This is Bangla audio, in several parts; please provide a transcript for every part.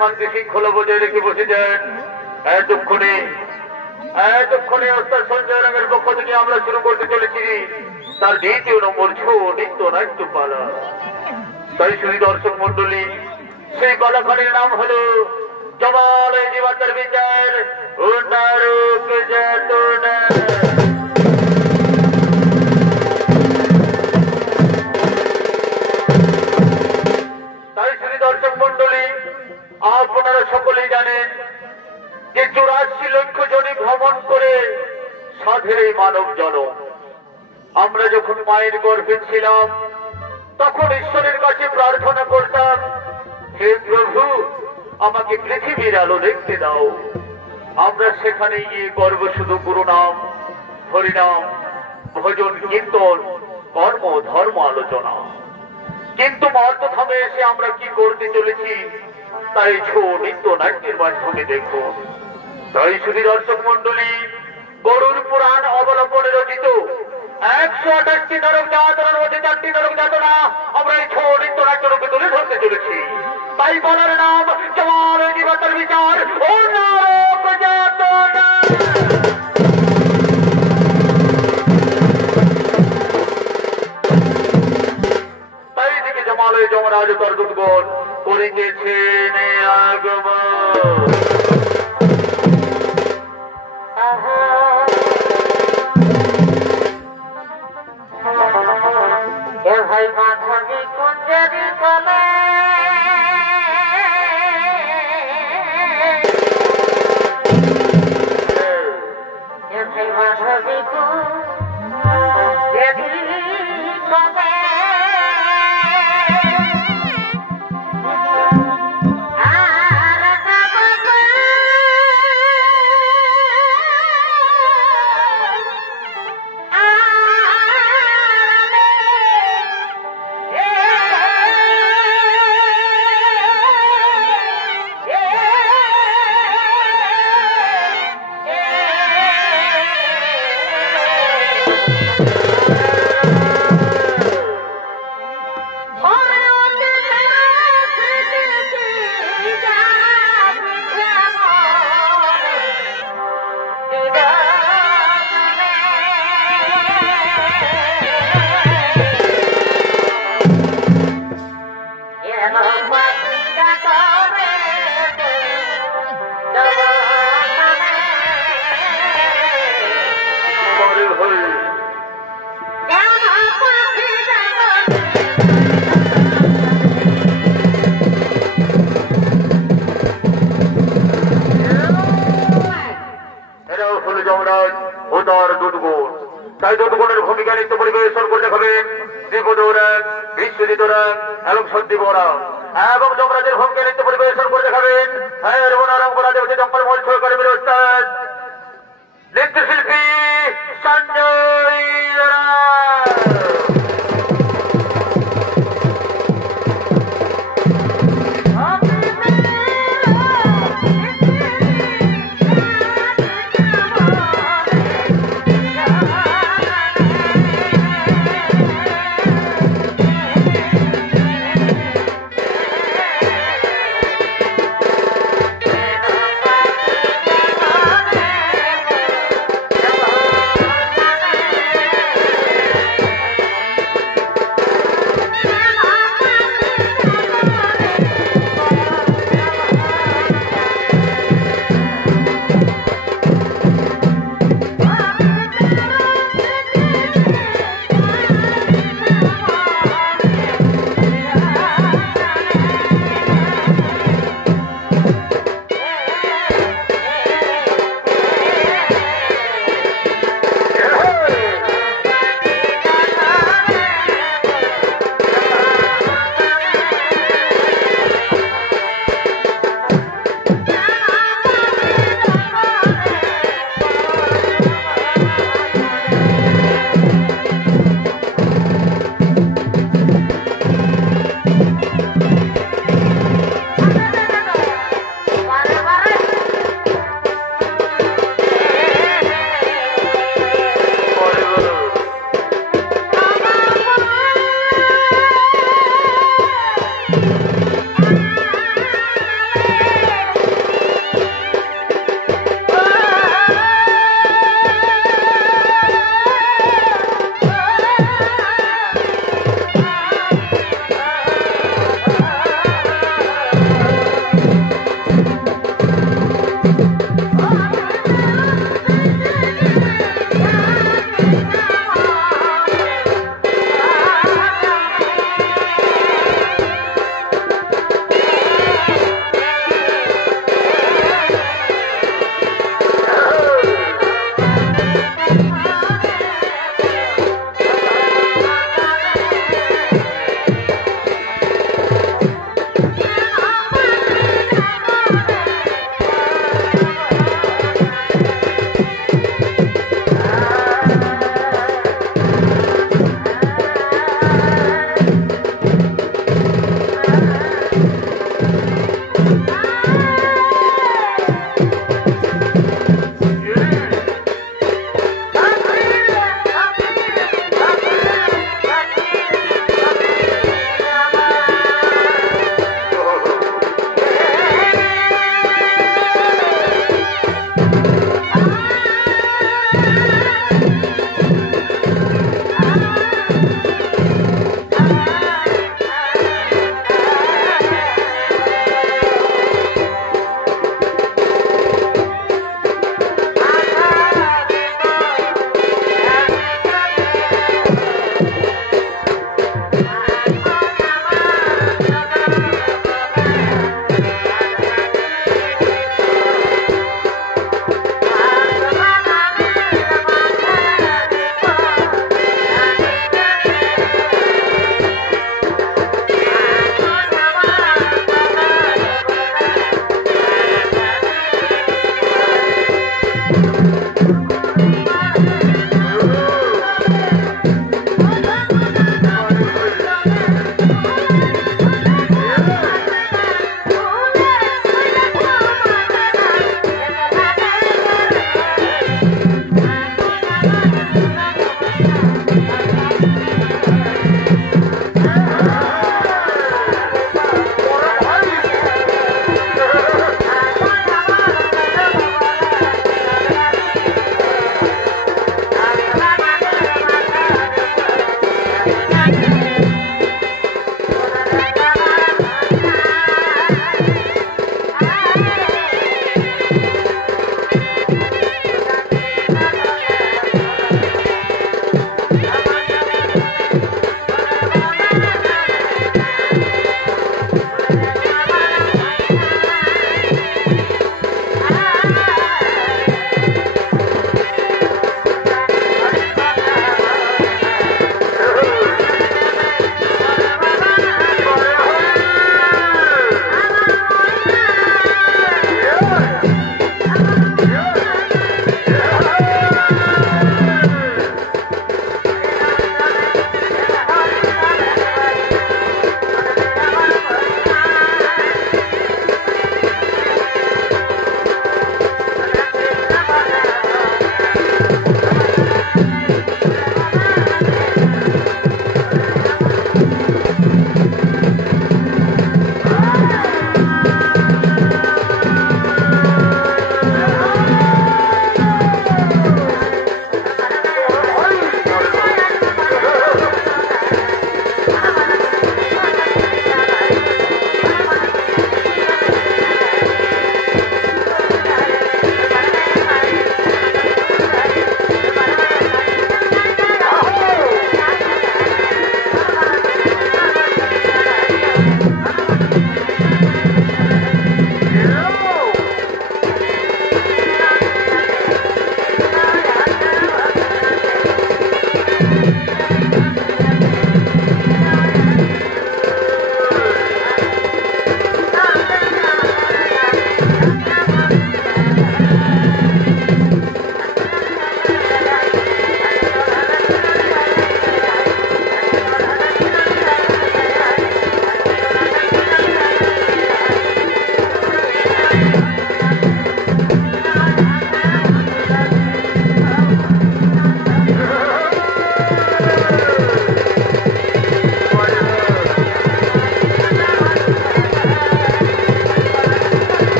শান্তি শৃঙ্খলা বজায় রেখে বসে যান। এতক্ষণে ওস্তাদ সঞ্জয় রাঙের পক্ষ থেকে আমরা শুরু করতে চলেছি তার দ্বিতীয় নম্বর শো নৃত্য নাট্য পালা। তাই শুধু দর্শক মন্ডলী, সেই কলাকারের নাম হলো জমাল জীবনের বিচার তাই শুধু দর্শক মন্ডলী, আপনারা সকলেই জানেন যে 84 লক্ষ জনে ভ্রমণ করে সাধের এই মানব জনম। আমরা যখন মায়ের গর্ভে ছিলাম তখন ঈশ্বরের কাছে প্রার্থনা করতাম, হে প্রভু আমাকে পৃথিবীর আলো দেখতে দাও। আমরা সেখানে গিয়ে গর্ব শুধু গুরু নাম, হরিনাম, ভজন, কীর্তন, কর্ম, ধর্ম আলোচনা। কিন্তু মর্তধামে এসে আমরা কি করতে চলেছি তাই ছৌ নৃত্য নাট্যের মাধ্যমে দেখুন। তাই শুধু দর্শক মন্ডলী, গরুর পুরাণ অবলম্বনে রচিত 128টি নরক যাতনার মধ্যে 4টি নরক যাতনা আমরা এই ছৌ নৃত্য নাট্য রূপে তুলে ধরতে চলেছি। তাই বলার নাম জমাল জীবনের বিচার ও নরক যাতনা। তাই দিকে জমালয় যমরাজ তর্দুদ্গণ করিতেছেন আগমন। ভাই মাধবী কুঞ্জরি কলে ভাই মাধবী কুঞ্জরি কলে ভূমিকা নৃত্য পরিবেশন করে দেখাবেন দীপদৌরান, বিশ্বজিৎরান এবং সন্দীপ ওরাম। এবং যমরাজের ভূমিকা নৃত্য পরিবেশন করে দেখাবেন জম্পাল মঞ্চ কর্মীর ওস্তাদ নৃত্যশিল্পী সঞ্জয়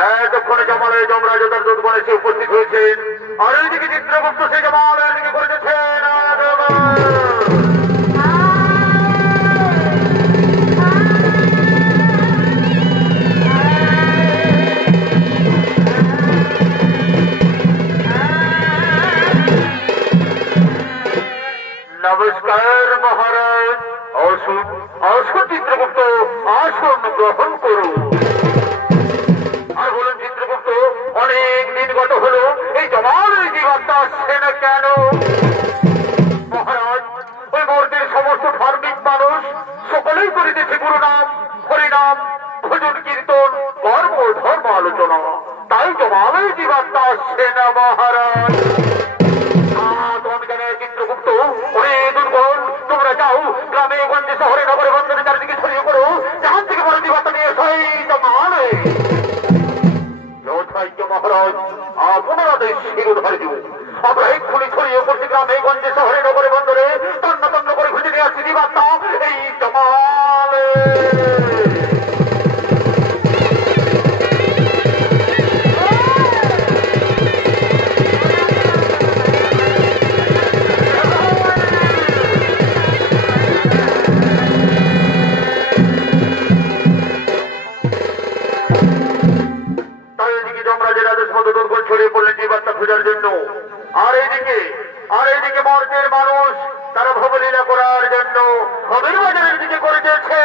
এতক্ষণে জমালে যমরাজ তার দুধ বনে সে উপস্থিত হয়েছেন। আর ওইদিকে চিত্রগুপ্ত সে জমালের দিকে করেছেন। নমস্কার মহারাজ। আসুন আসুন চিত্রগুপ্ত, আসুন গ্রহণ করুন। আর বলুন চিত্রগুপ্ত, অনেক দিন গত হলো, এই জমালের জীবাত্মা আসছে না কেন? মহারাজ, ওই মূর্তির সমস্ত ধার্মিক মানুষ সকলেই করিতেছে গুরু নাম, হরিনাম, ভজন কীর্তন, কর্ম ধর্ম আলোচনা, তাই জমালের জীবাত্মা আসছে না মহারাজ। চিত্রগুপ্ত, ওরে দুর্বল, তোমরা যাও গ্রামে গঞ্জে শহরে নগরে বন্দরে চারিদিকে ছড়িয়ে করো, যেখান থেকে বড় জীবাত্মা নিয়ে জমালে। মহারাজ, আপনারা দেশ শিরোধারে দিব। আমরা এক্ষুনি ছড়িয়ে পড়ছি গ্রামে গঞ্জে শহরে নগরে বন্দরে, তন্ন তন্ন করে খুঁজে নিয়ে আসছি জীবাত্মা এই জমালে। ছড়িয়ে পড়লেন জীবাত্মা খোঁজার জন্য। আর এইদিকে মর্তের মানুষ তারা ভবলীলা করার জন্য হবির বাজারের দিকে করিতেছে।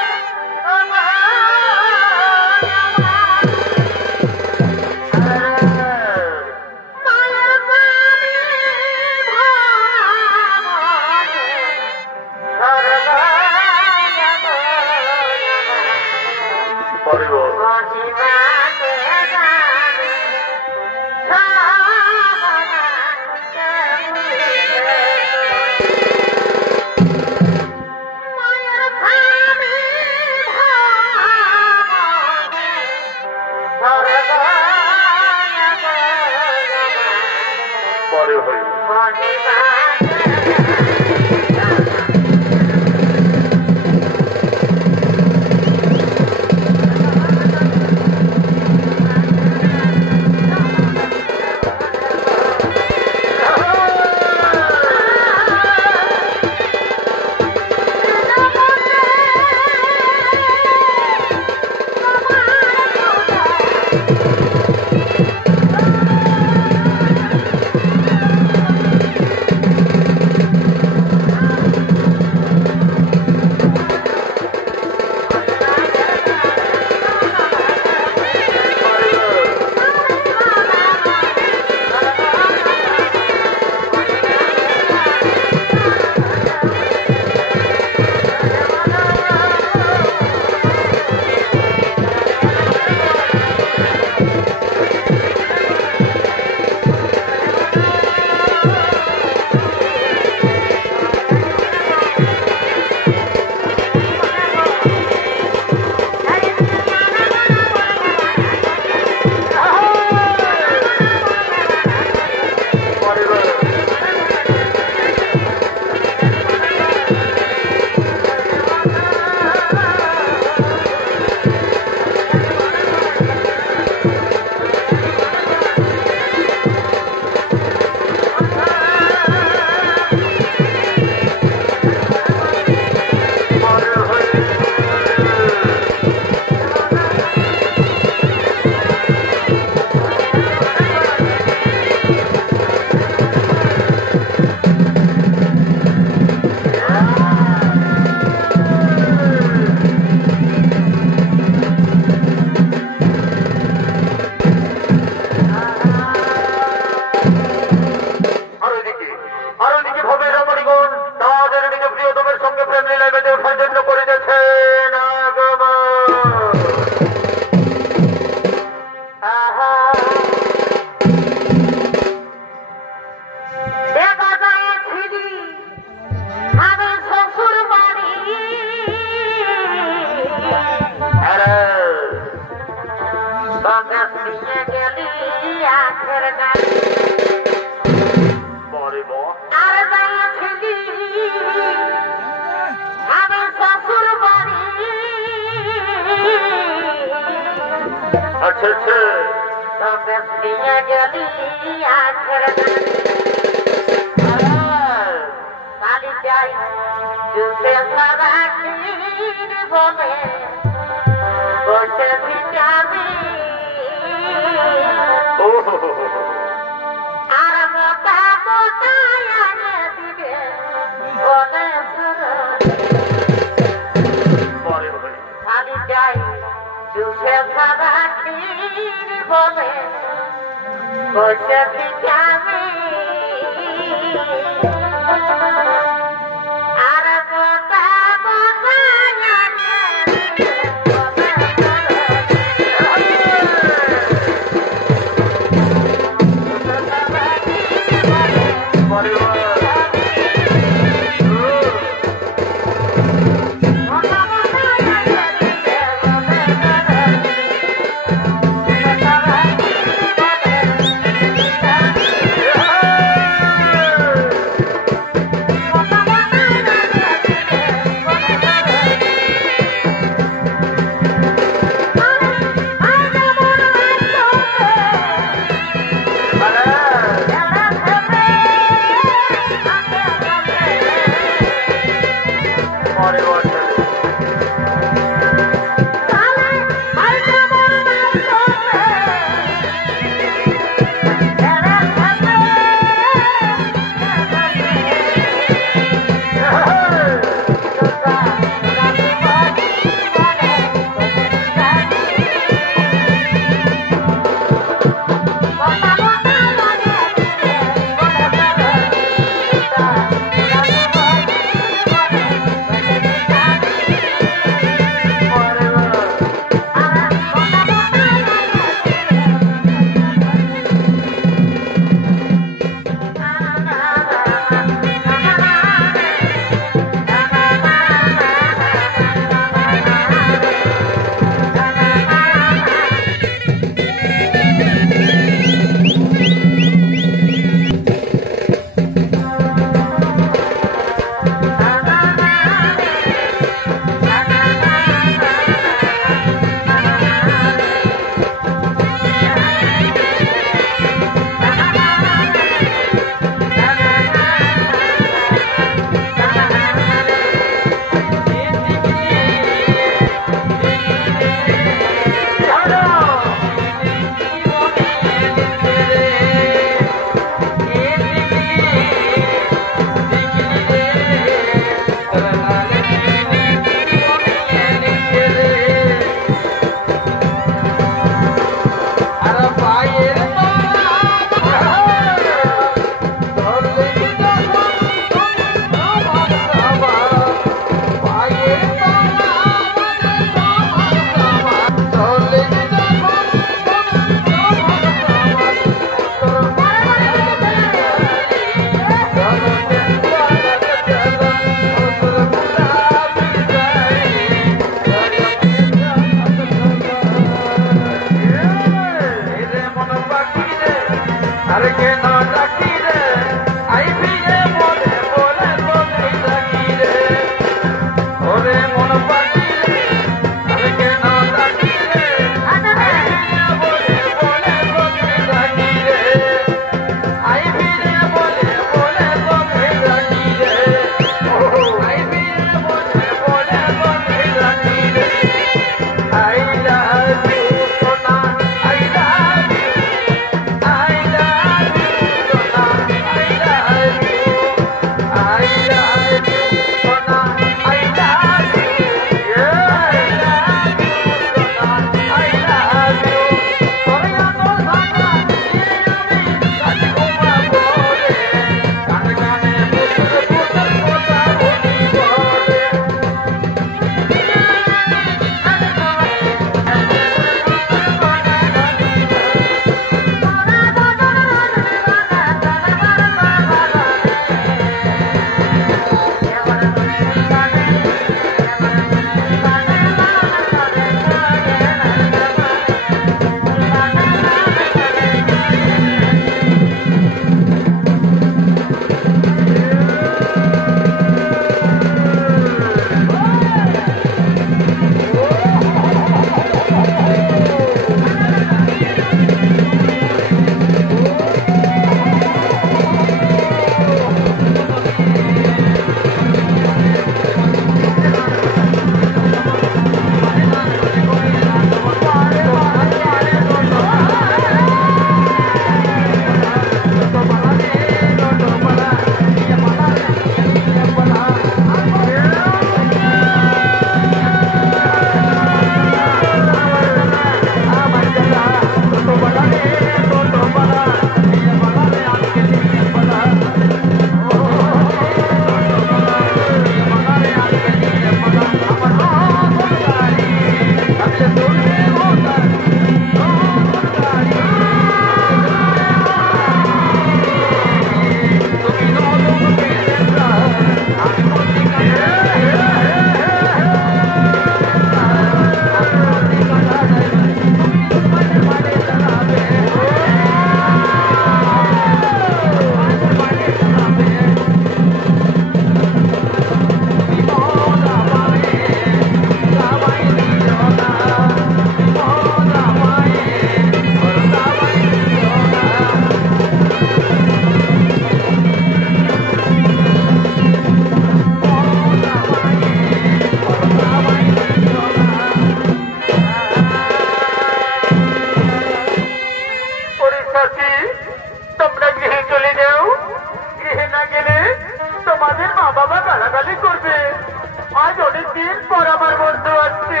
অনেকদিন পর আমার বন্ধু আসছে,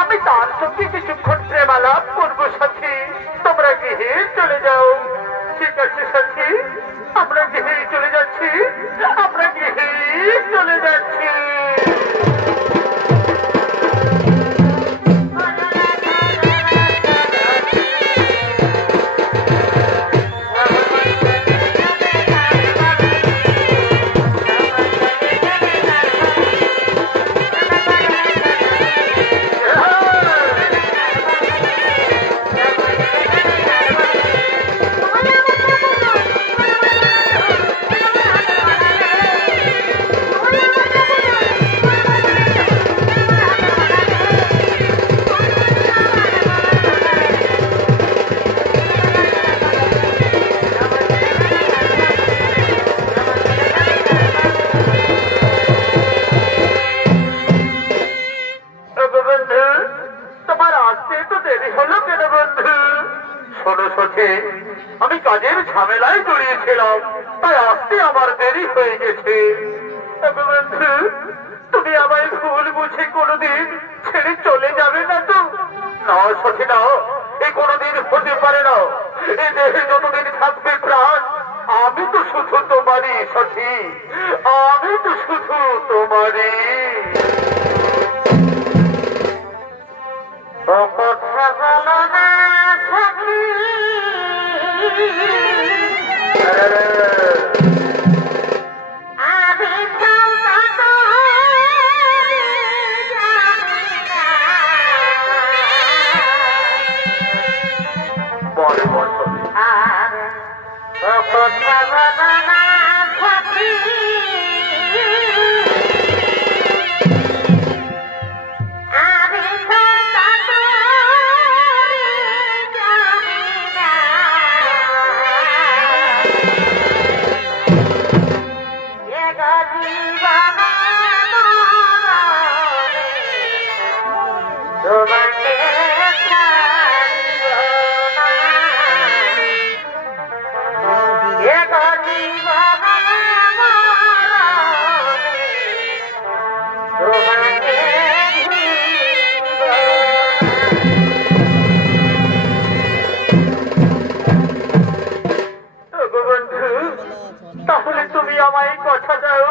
আমি তার সঙ্গে কিছুক্ষণ প্রেমালাপ করবো সাথী। তোমরা গৃহে চলে যাও। ঠিক আছে সাথী, আমরা গৃহে চলে যাচ্ছি, আমরা গৃহে চলে যাচ্ছি। আমি কাজের ঝামেলায় জড়িয়েছিলাম, তাই আসতে আমার দেরি হয়ে গেছে। বন্ধু, তুমি আমায় ভুল বুঝে কোনোদিন ছেড়ে চলে যাবে না তো? না সখী না, এ কোনোদিন হতে পারে না। এ দেহে যতদিন থাকবে প্রাণ, আমি তো শুধু তোমারই সখী, আমি তো শুধু তোমারই। কথা বলো না সখী, তাহলে তুমি আমায় কথা দাও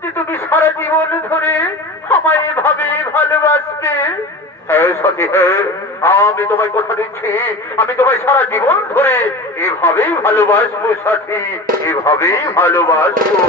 যে তুমি সারা জীবন ধরে আমায় এভাবে ভালোবাসবে। হ্যাঁ সত্যি, হ্যাঁ, আমি তোমায় কথা দিচ্ছি, আমি তোমায় সারা জীবন ধরে এভাবেই ভালোবাসবো সাথী, এভাবেই ভালোবাসবো।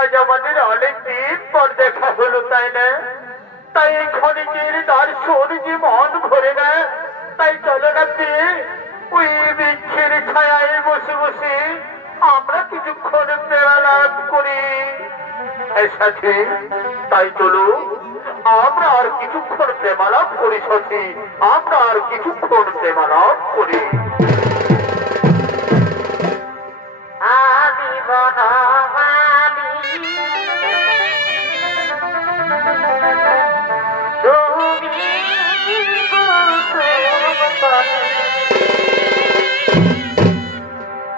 আজ আমাদের অনেকদিন পর দেখা হলো, তাই না? তাই ক্ষণিকের তার শোর যে মন ভরে না, তাই চলো না পেয়ে ওই বৃক্ষের ছায়ায় বসে বসে আমরা কিছুক্ষণ প্রেমালাপ করি। সাথে তাই চলো, আমরা আর কিছুক্ষণ প্রেমালাপ করি সাথী, আমরা আর কিছুক্ষণ প্রেমালাপ করি। আমি বনমালী তুমি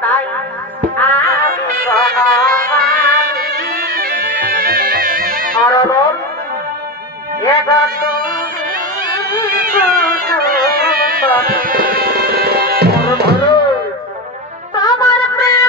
তাই আমি বনমালী আর তোমার প্রেম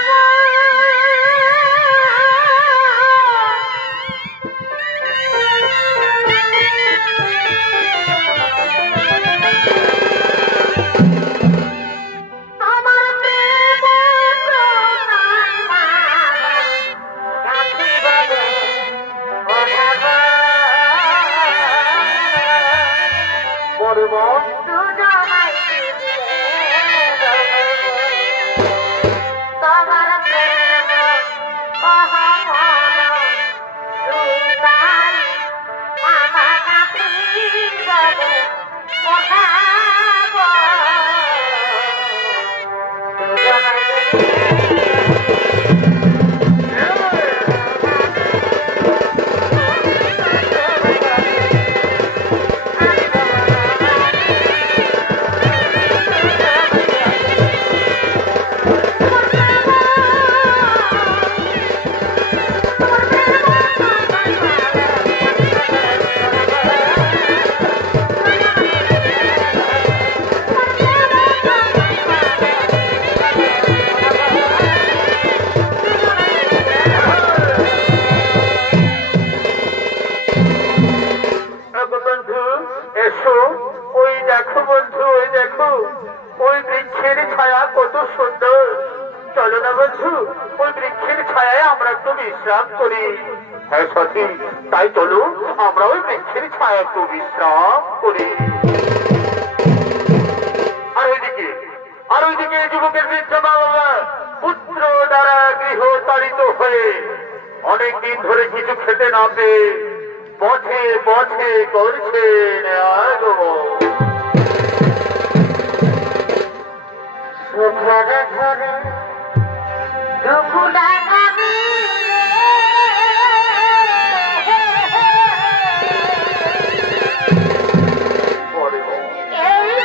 পরে দুজনাই তোমার প্রেম কহমন রূপাই মামা প্রিয়রে ওঠাব বিশ্রাম করি। হ্যাঁ সাথী, তাই চলো আমরা ওই বৃক্ষের ছায়া একটু বিশ্রাম করি। আর ওইদিকে যুবকের বৃদ্ধ বাবা পুত্র দ্বারা গৃহ তাড়িত হয়ে অনেকদিন ধরে কিছু খেতে না পেয়ে পথে পথে করছেন আগমন। ঘরে ঘরে দুকুলা নামি এই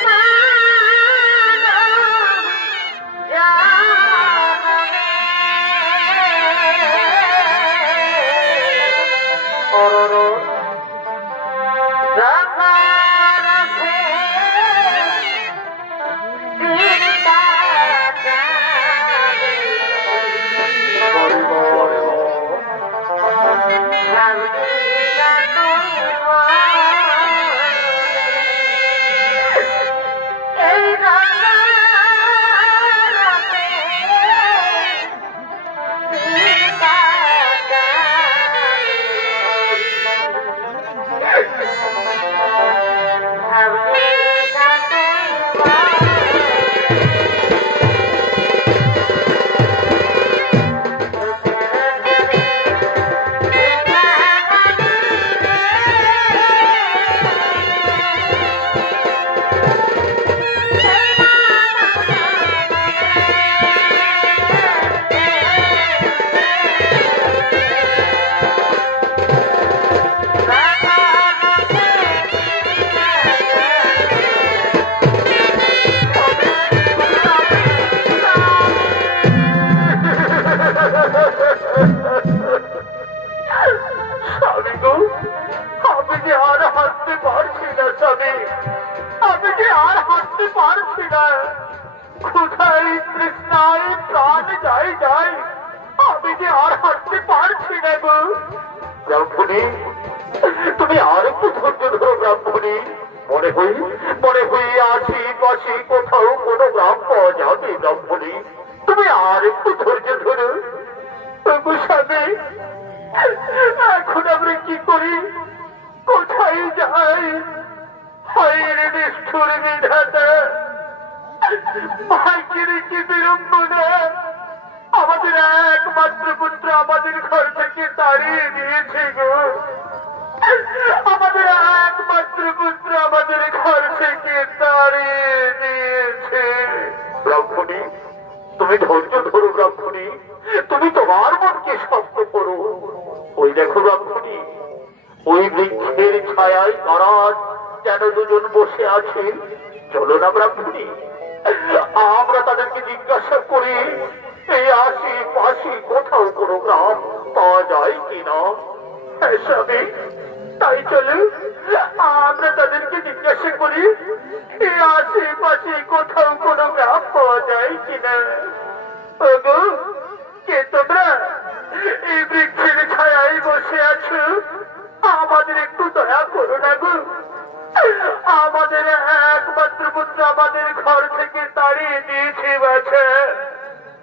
তুমি আর একটু ধৈর্য ধরো ব্রাহ্মণী। মনে হই আশেপাশে কোথাও কোনো গ্রাম পাওয়া যাবে। ব্রাহ্মণী, তুমি আর একটু ধৈর্য ধরো। স্বামী, এখন আমরা কি করি, কোথায় যাই? হায়রে নিষ্ঠুর বিধাতা, ভাগ্যের কি বিড়ম্বনা! আমাদের একমাত্র পুত্র আমাদের ঘর থেকে তাড়িয়ে দিয়েছে গো। আমাদের একমাত্র পুত্র আমাদের ঘর থেকে তাড়িয়ে দিয়েছে। ব্রাহ্মণী, তুমি ধৈর্য ধরো। ব্রাহ্মণী, তুমি তোমার মনকে শক্ত করো। ওই দেখো ব্রাহ্মণী, ওই বৃক্ষের ছায়ায় নারাজ যেন দুজন বসে আছেন। চলো না ব্রাহ্মণী, আমরা তাদেরকে জিজ্ঞাসা করি এই আশেপাশে কোথাও কোনো গ্রাম পাওয়া যায় কিনা। স্বামী, তাই চলো আমরা তাদেরকে জিজ্ঞাসা করি এই আশেপাশে কোথাও কোনো গ্রাম পাওয়া যায় কিনা। ওগো, কে তোমরা এই বৃক্ষের ছায়ায় বসে আছো? আমাদের একটু দয়া করো না গো। আমাদের একমাত্র পুত্র আমাদের ঘর থেকে তাড়িয়ে দিয়েছে বাছা।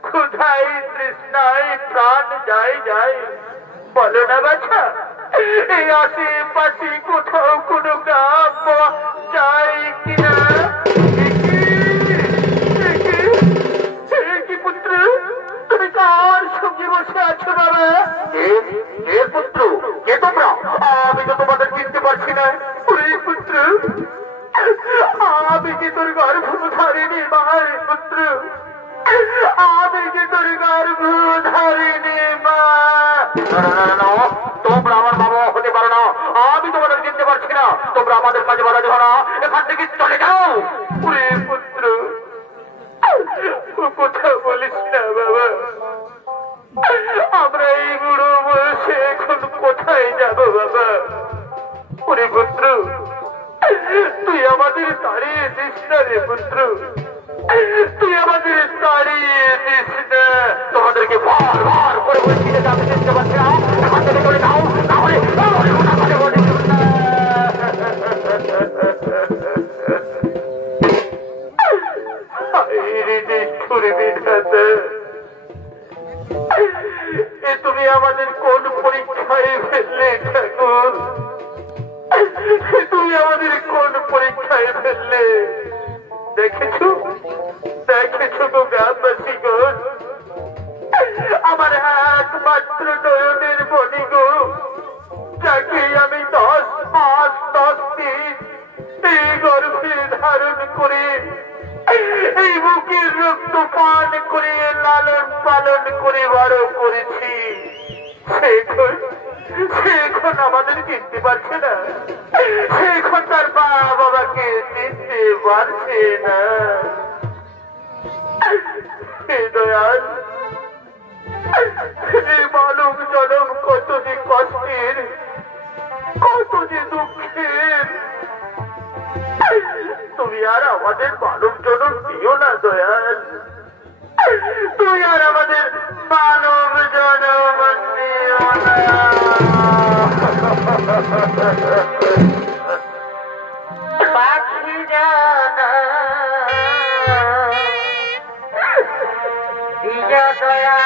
ক্ষুধায় তৃষ্ণায় প্রাণ যায়। বলো না বাছা, এই আশেপাশে কোথাও কোনো গ্রাম পাওয়া যায় কিনা? কি পুত্র, বসে আছো বাবা? কে পুত্র? কে তোমরা? আমি তো তোমাদের চিনতে পারছি না। ওরে পুত্র, আমি কি তোর গর্ভধারিণী মায়ের পুত্র? আমি কি তোর গর্ভধারিণী মা? তোমরা আমার বাবা হতে পারো না। আমি তোমাদের চিনতে পারছি না। তোমরা আমাদের কাজে বাধা দেবো না। এখান থেকে চলে যাও। ওরে পুত্র, কথা বলিস না বাবা। আমরা এই বুড়ো বয়সে এখন কোথায় যাব বাবা? ওরে পুত্র, তুই আমাদের তাড়িয়ে দিস না রে পুত্র, তুই আমাদের তাড়িয়ে দিস না। তোমাদেরকে বারবার করে বলছি যে আমি চিনতে পারছি না। এখান থেকে চলে যাও, তাহলে তুমি আমাদের কোন পরীক্ষায় ফেললে ঠাকুর? তুমি আমাদের কোন পরীক্ষায় ফেললে? দেখেছো দেখেছো গো গ্রামবাসী গো, আমার একমাত্র নয়নের মণি গো, যাকে আমি 10 মাস 10 দিন এই গর্ভে ধারণ করে এই বুকের রক্ত পান করে লালন পালন করে বড় করেছি, সে এখন আমাদের চিনতে পারছে না। সে এখন তার মা বাবাকে চিনতে পারছে না। দয়াল, মানব জনম কত যে কষ্টের, কত যে দুঃখের। তুমি আর আমাদের মানব জনম দিও না দয়াল, তুই আর আমাদের মানব জনম দিও না। পাখি জানা দিজা দয়া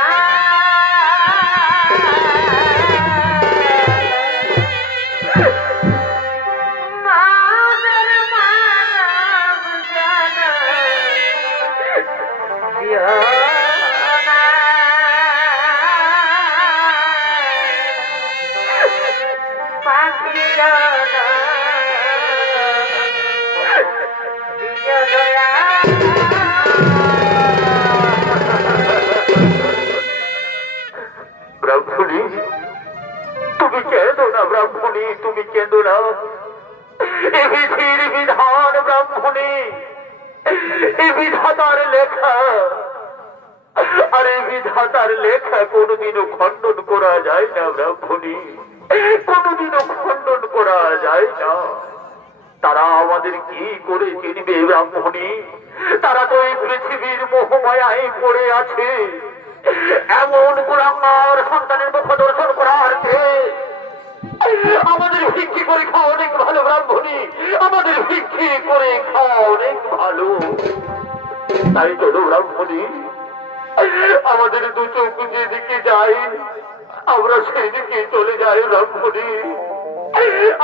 ব্রাহ্মণী, তুমি কেঁদো না ব্রাহ্মণী, তুমি কেঁদো না। এ বিধির বিধান ব্রাহ্মণী, এ বিধাতার লেখা, আর এই বিধাতার লেখা কোনোদিনও খণ্ডন করা যায় না ব্রাহ্মণী, কোনোদিনও খণ্ডন করা যায় না। তারা আমাদের কি করে চিনবে ব্রাহ্মণী? তারা তো এই পৃথিবীর মোহমায়ায় পড়ে আছে। এমন কুলাঙ্গার সন্তানের মুখ দর্শন করার চেয়ে আমাদের ভিক্ষি করে খাওয়া অনেক ভালো ব্রাহ্মণী, আমাদের ভিক্ষি করে খাওয়া অনেক ভালো। তাই চলো ব্রাহ্মণী, আমাদের দু চোখ যেদিকে যাই আমরা সেই দিকে চলে যাই ব্রাহ্মণী,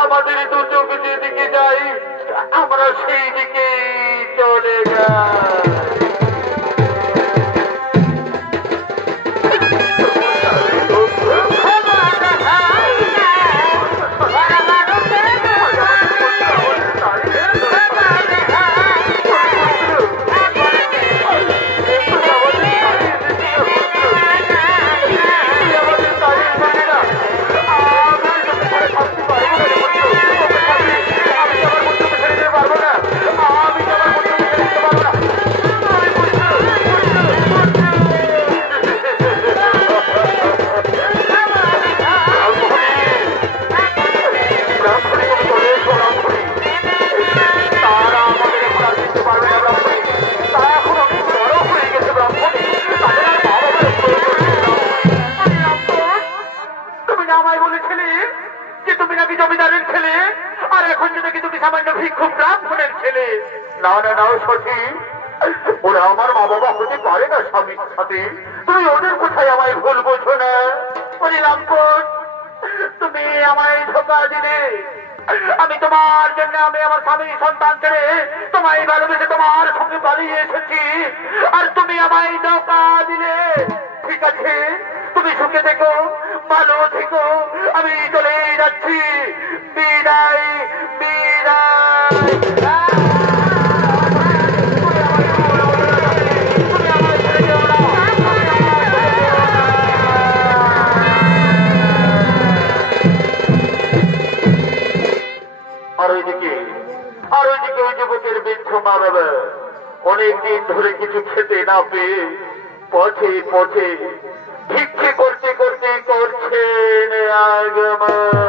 আমাদের দু চোখ যেদিকে যাই আমরা সেই দিকে চলে যাই। ওরা আমার মা বাবা হতে পারে না স্বামীর সাথে, তুমি ওদের কোথায় আমায় ভুল বোঝো না? তুমি আমায় ধোকা দিলে, আমি তোমার জন্য আমি আমার স্বামী সন্তান ছেড়ে তোমায় ভালোবেসে তোমার সঙ্গে পালিয়ে এসেছি, আর তুমি আমায় ধোকা দিলে। ঠিক আছে, তুমি সুখে থেকো, ভালো থেকো, আমি চলে যাচ্ছি। বিদায়, বিদায়। আর ওইদিকে ওই যুবকের বৃদ্ধ মা বাবা অনেকদিন ধরে কিছু খেতে না পেয়ে পথে পথে ভিক্ষে করতে করতে করছেন আগমন।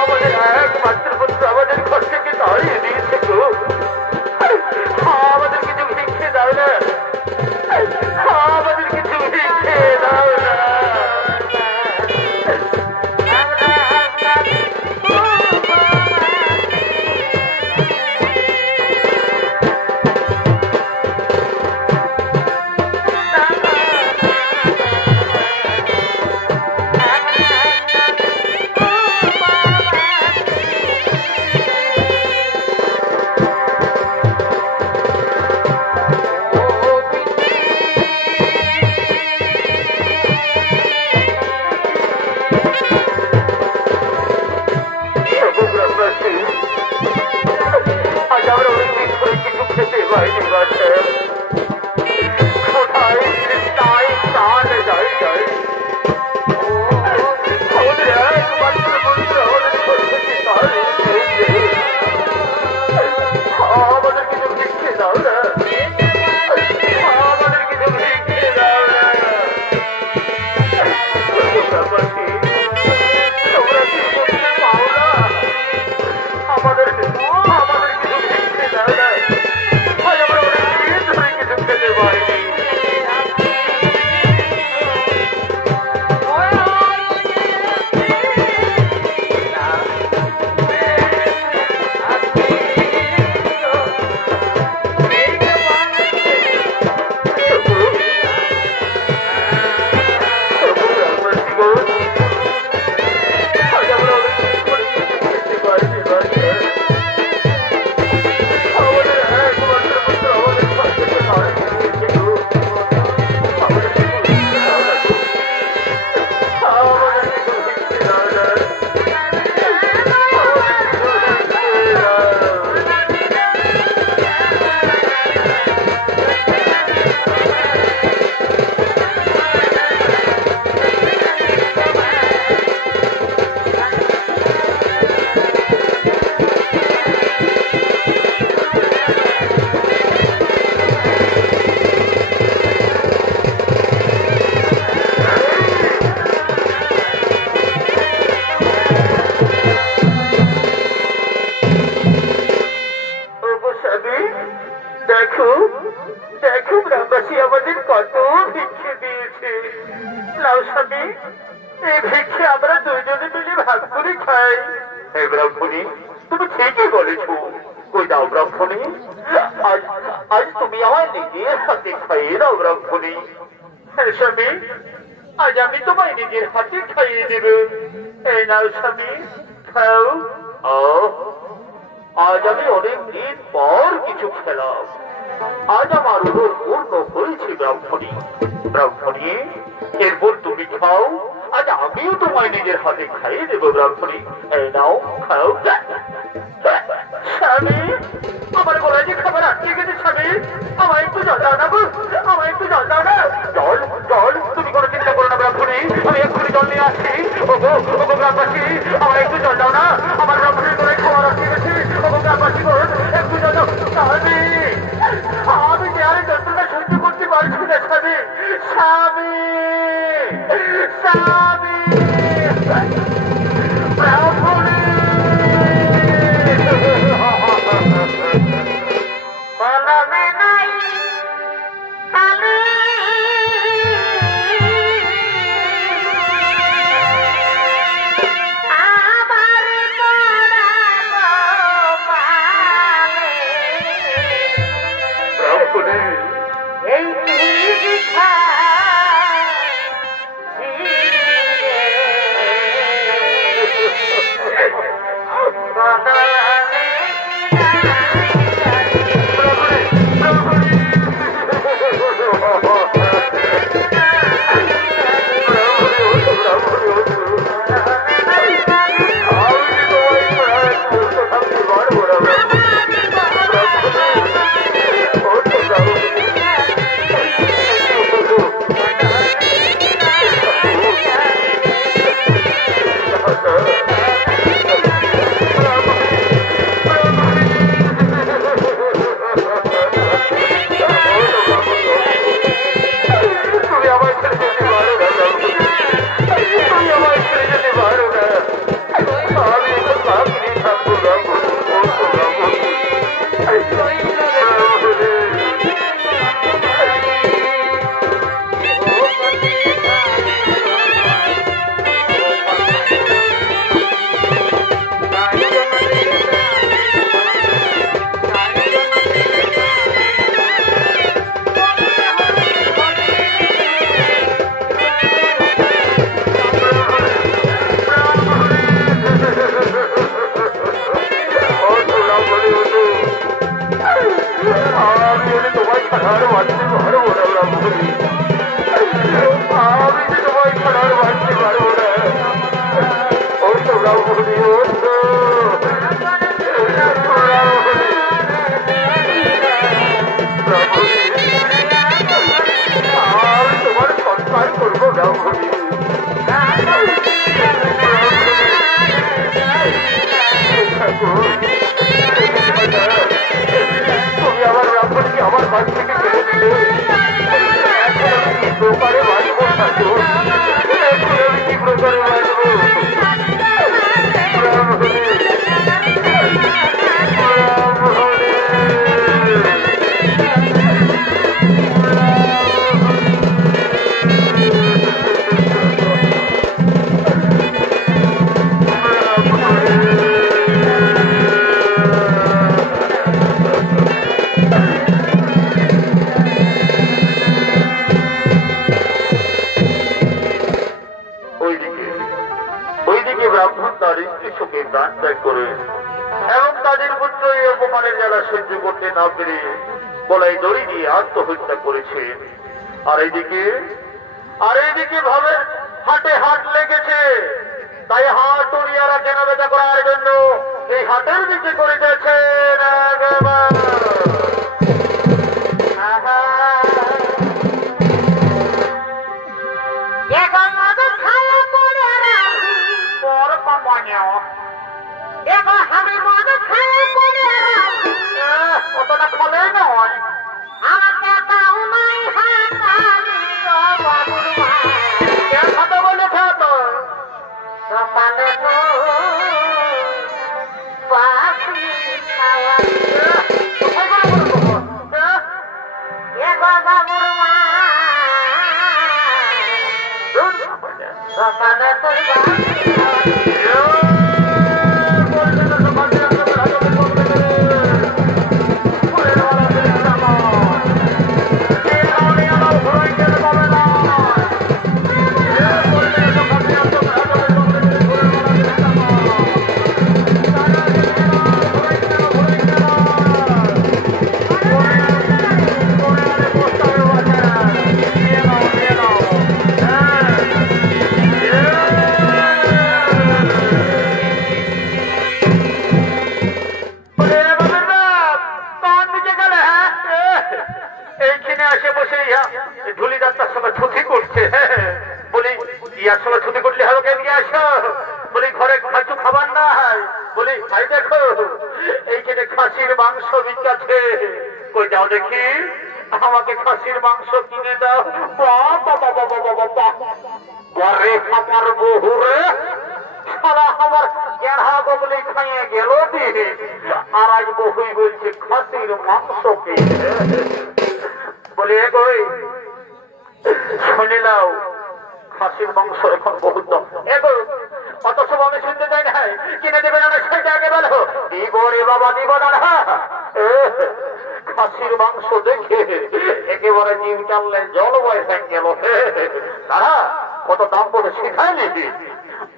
আমাদের একমাত্র পুত্র আমাদের ঘর থেকে দাঁড়িয়ে দিয়েছে গো, আমাদের কিছু ভিক্ষে দাও না, আমাদের কিছু ভিক্ষে দাও না। তুমি ঠিকই বলেছ, কই দাও ব্রাহ্মণী, আজ তুমি আমার নিজের হাতে খাইয়ে দাও ব্রাহ্মণী। হ্যাঁ স্বামী, আজ আমি তোমায় নিজের হাতে খাইয়ে দেব। এই নাও স্বামী, খাও। আজ আমি অনেক দিন পর কিছু খেলাম, আজ আমার উদর পূর্ণ হয়েছে ব্রাহ্মণী। ব্রাহ্মণী, এরপর তুমি খাও, আজ আমিও তোমায় নিজের হাতে খাইয়ে দেবো ব্রাহ্মণী। এই নাও, খাও। স্বামী, আমার গলায় যে খাবার আটকে গেছে স্বামী, আমায় একটু জল দাও না গো, আমায় একটু জল দাও না। জল জল, তুমি কোনো চিন্তা করো না ব্রাহ্মণী, আমি এক্ষুনি জল নিয়ে আসছি। ওগো ওগো গ্রামবাসী, আমায় একটু জল দাও না, আমার ব্রাহ্মণীর গলায় খাবার আটকে গেছে। ওগো গ্রামবাসী গো, একটু জল দাও। স্বামী, আমি যে আরে যন্ত্রণা সহ্য করতে পারছি না স্বামী। স্বামী, স্বামী, ব্রাহ্মণী। কলমে নাই কালি আমার ব্রাহ্মণী, এই দীঘা আত্মহত্যা করেছে। আর এইদিকে ভাবে হাটে হাট লেগেছে, তাই হাট উড়িয়ারা কেনা বেচা করার জন্য এই হাটের দিকে করিতেছে। অতটা ফলে নয়, কথা বলেছে তো সকালে তো পাখি খাওয়া বাবুর মা সকালে তোর ভাই দেখো এইখানে খাসির মাংস বিকাছে, কই যাও দেখি আমাকে খাসির মাংস কিনে দাও। বরে আমার বহু রে, সারা আমার গেঁড়া বগলি খাইয়ে গেল দিয়ে, আর আজ বহুই বলছে খাসির মাংস কে বলে এগোই শুনে নাও, খাসির মাংস এখন বহুত দাম। এগো অত সব আমি শুনতে চাই না, কিনে দেবে না সেটা আগে বলো। দিব রে বাবা দিব না। খাসির মাংস দেখে একেবারে জিভ টানলে জল বয় হয়ে গেল। দাদা কত দাম বলে শেখায়নি?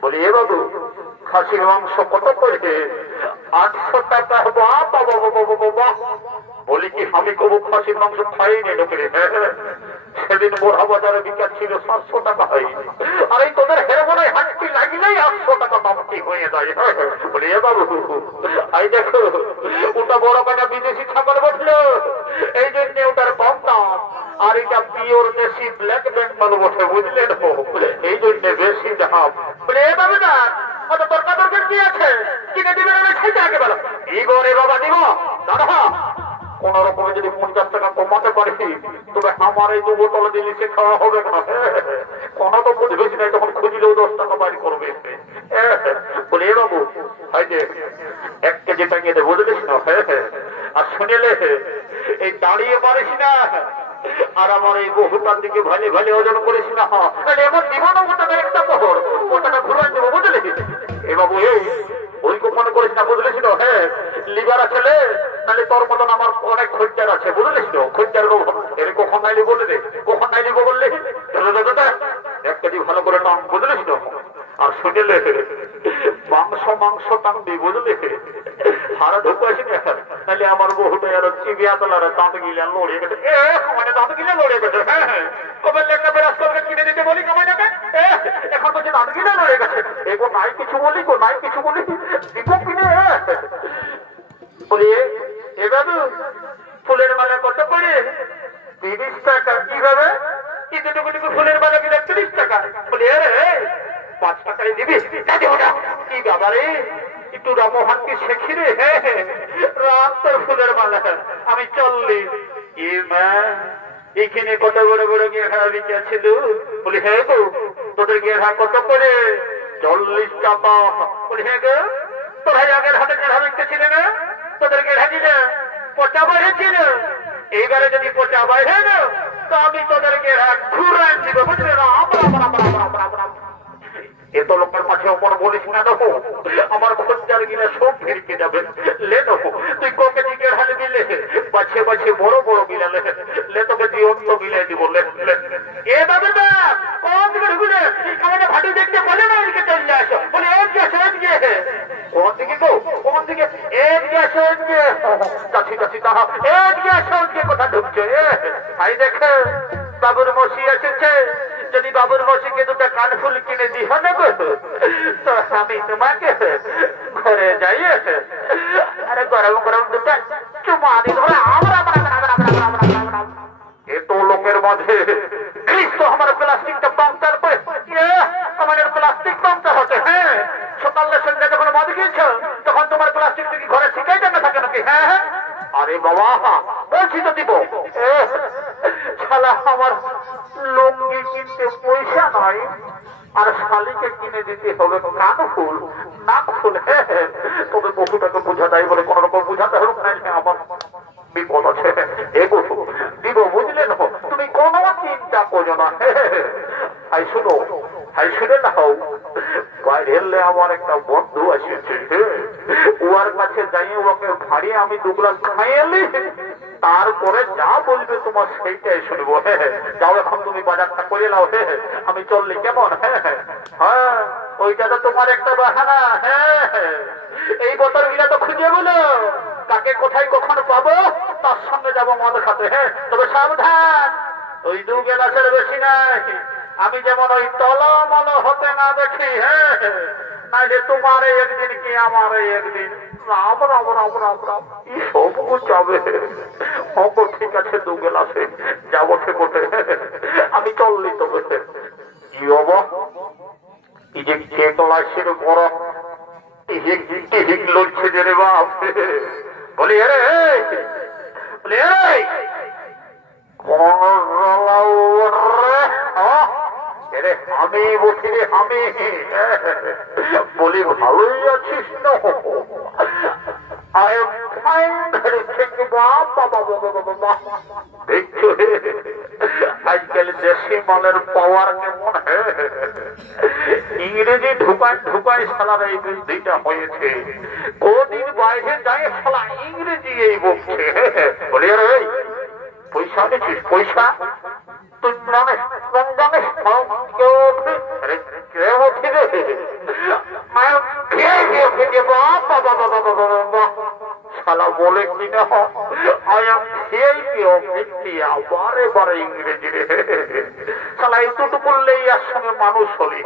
বলি এ বাবু খাসির মাংস কত করে? 800 টাকা। বাবা বাবা, বলি কি আমি কবু খাসির মাংস খাইনি লোকের। সেদিন বোরহা বাজারে বিকাশ ছিল 700 টাকা হয়, আর এই তোদের হেরমোনায় হাঁটতি লাগলেই 800 টাকা দামটি হয়ে যায়। বলি এ বাবু এই দেখো ওটা বড় কাটা বিদেশি ছাগল বসলো, এই জন্য ওটার কম দাম, আর এটা পিওর দেশি ব্ল্যাক বেঙ্গল বসে, বুঝলেন? এই জন্য বেশি দাম। বলে এ বাবু না কত তর্কা তর্কের কি আছে, কিনে দিবেন না সেটা আগে বলো। দিব রে বাবা দিব। দাদা কোন রকমে যদি 50 টাকা কমাতে পারি তবে আমার এই 2 বোতল দিলে সে খাওয়া হবে না। কোনো তো বুঝবেছি না, তখন খুঁজলেও 10 টাকা বাড়ি করবে। বলে এ বাবু হয় যে 1 কেজি টাঙিয়ে দে, বুঝলিস না? আর শুনেলে এই দাঁড়িয়ে পারিস না, আর আমার এই বহুটার দিকে ভালে ভালে ওজন করিস না। এমন দিব না ওটাকে একটা পহর, ওটাকে ঘুরাই দেবো, বুঝলি? এ বাবু ওই কখনো করিস না, বুঝলিস? লিভার আছে তাহলে তোর মতন আমার অনেক খদ্দের আছে, বুঝলিস? খদ্দের এর কখন নাইলি বলে দে, কখন নাইলি বললে 1 কেজি ভালো করে টান, বুঝলিস? আর শুনেলে মাংস মাংস টানবি, বুঝলি? হারা ঢুকে আসি না, তাহলে আমার বহুটা আর চিবিয়া তোলার দাঁত গিলা লড়ে গেছে। মানে দাঁত গিলা লড়ে গেছে। হ্যাঁ কবে লেখা বেরাস করে কিনে দিতে বলি কামাইটাকে, এখন বলছে দাঁত গিলা লড়ে গেছে। এগো নাই কিছু বলি, গো নাই কিছু বলি, দিব কিনে। বলি এ বাবু ফুলের মালা কত করে? 30 টাকা। কিভাবে? কিন্তু ফুলের মালা কিনা 30 টাকা। বলি আরে 5 টাকায় দিবি? কি বাবা রে, একটু রামহানকে শেখি রে। রাম তোর ফুলের মালা আমি 40। এ মা এখানে কত বড় বড় গেঁড়া বিকেছিল। বলি হ্যাঁ গো তোদের গেঁড়া কত করে? 40 টাকা। বলি হ্যাঁ গো তোর আগের হাতে গেঁড়া বিকতেছিল না, তোদের গেঁড়া দিলে পচা বাইরেছিল। এইবারে যদি পচা বাইরে না তো আমি তোদের গেঁড়া ঘুরাই দিব, বুঝলি? এত লোকের মাঝে ওপর বলিস না, দেখো আমার খোঁজার গিলে সব ফিরকে যাবে। লে দেখো তুই কোকে দিকে হালে দিলে বাছে বাছে বড় বড় গিলালে লে, তোকে জীবন্ত গিলে দিব। এ বাবু না কোন দিকে ঢুকলে আমাদের ভাটি দেখতে বলে না, এদিকে চলে আসো। বলে এদিকে আসো, এদিকে। কোন দিকে গো? কোন দিকে? এদিকে আসো, এদিকে। কাছি কাছি তাহা এদিকে আসো, এদিকে কোথা ঢুকছে? ভাই দেখে বাবুর মশি এসেছে, যদি বাবুর মশিকে 2টা কানফুল কিনে দিহ নেব তো আমি তোমাকে ঘরে যাই আরে গরম গরম 2টা চুমা দিব। এত লোকের মাঝে আমার প্লাস্টিকটা পাম্পচার করে আমাদের প্লাস্টিক পাম্পচার হচ্ছে। হ্যাঁ সকালের সঙ্গে যখন মদ গিয়েছ তখন তোমার প্লাস্টিক কি ঘরে শিখাই জানা থাকে নাকি? হ্যাঁ আরে বাবা বলছি তো দিব। শালা আমার লুঙ্গি কিনতে পয়সা নাই, আর শালিকে কিনে দিতে হবে কান ফুল নাক ফুল। তবে বহুটাকে বোঝা যায় বলে কোন রকম বুঝাতে হোক না, আমার বিপদ আছে। এগো দিব, বুঝলেন? তুমি কোনো চিন্তা করো না। হাই শুনো, হাই শুনে নাও, বাইরে আমার একটা বন্ধু এসেছে, ওর কাছে যাই ওকে ভাড়িয়ে আমি 2 গ্লাস খাইয়ে তারপরে যা বলবে তোমার সেইটাই শুনবো। যাও এখন তুমি বাজারটা করে নাও, আমি চললি কেমন? হ্যাঁ ওইটা তো তোমার একটা বাহানা। হ্যাঁ এই বোতল গিলা তো খুঁজে বলো কাকে কোথায় কখন পাবো, তার সঙ্গে যাবো মদ খাতে। তবে সাবধান, ওই 2 গ্লাসের বেশি নাই। আমি যেমন ওই তলমল হতে না দেখি, নাইলে তোমার একদিন কি আমার একদিন। রাম রাম রাম রাম রাম সব যাবে। ঠিক আছে 2 গ্লাসে যাবো ঠেকোটে, আমি চললি। তবে কি হবো এই যে 1 গ্লাসের বড় লড়ছে যে রে বাপ, বলি আরে বলি আরে আমি বলছি রে, আমি বলি ভালোই আছিস না? দেখছো আজকাল দেশি মালের পাওয়ার কেমন, ইংরেজি ঢুকায় ঢুকায় সালার এই বৃদ্ধিটা হয়েছে। কদিন বাইরে যায় সালা ইংরেজি এই বলছে। বলি আরে পয়সা নিচ্ছিস? পয়সা তুই জানিস কোন জানিস শালা বলে কিনা আই এম বারে বারে ইংরেজি রে শালা একটু করলেই আর সঙ্গে মানুষ হলি।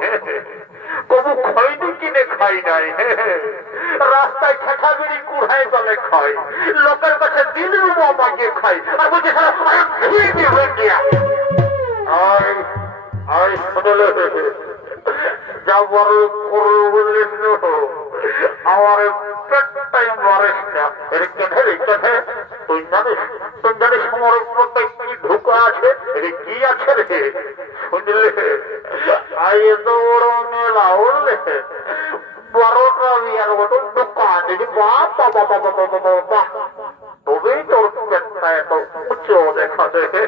কবু খয়নি কিনে খাই নাই, রাস্তায় ঠেঠা বিড়ি কুড়াই দলে খাই, লোকের কাছে দিন বাবাকে খাই, আর বলছে যা বড় বুঝলিস আমার পেটটাই মারিস না। তুই জানিস আমার প্রত্যেক কি ঢুকা আছে, কি আছে রে শুনলে আইয়ে দৌড় মেলা উঠলে 12টা বিয়ার মতন দোকান যদি বাবা বাবা বাবা বাবা তবেই তোর পেটটা এত উঁচু দেখা দেবে।